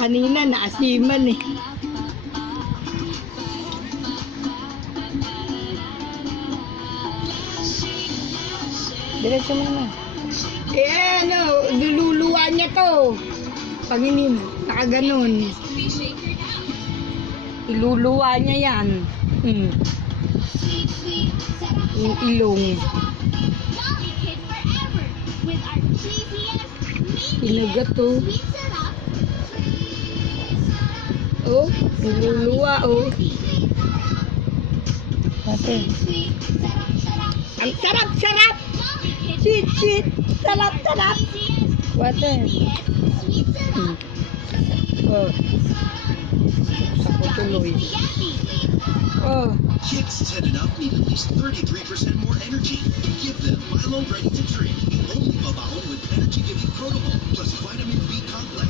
kanina naasiman eh. Diretso mo naman. Eh ano, luluwa niya to. Panginim, naka nakaganon. Iluluwa niya yan. Mm. Yung ilong. Ilagat oh. to. Oh, luluwa oh. Ate. Ang sarap-sarap! Sweet-sweet! Sarap-sarap! Ate. Hmm. Oh. Sa ko tuloy. Oh. Chicks headed up need at least 33% more energy. Give them Milo ready to drink. The only Milo with energy-giving protobol plus vitamin B complex.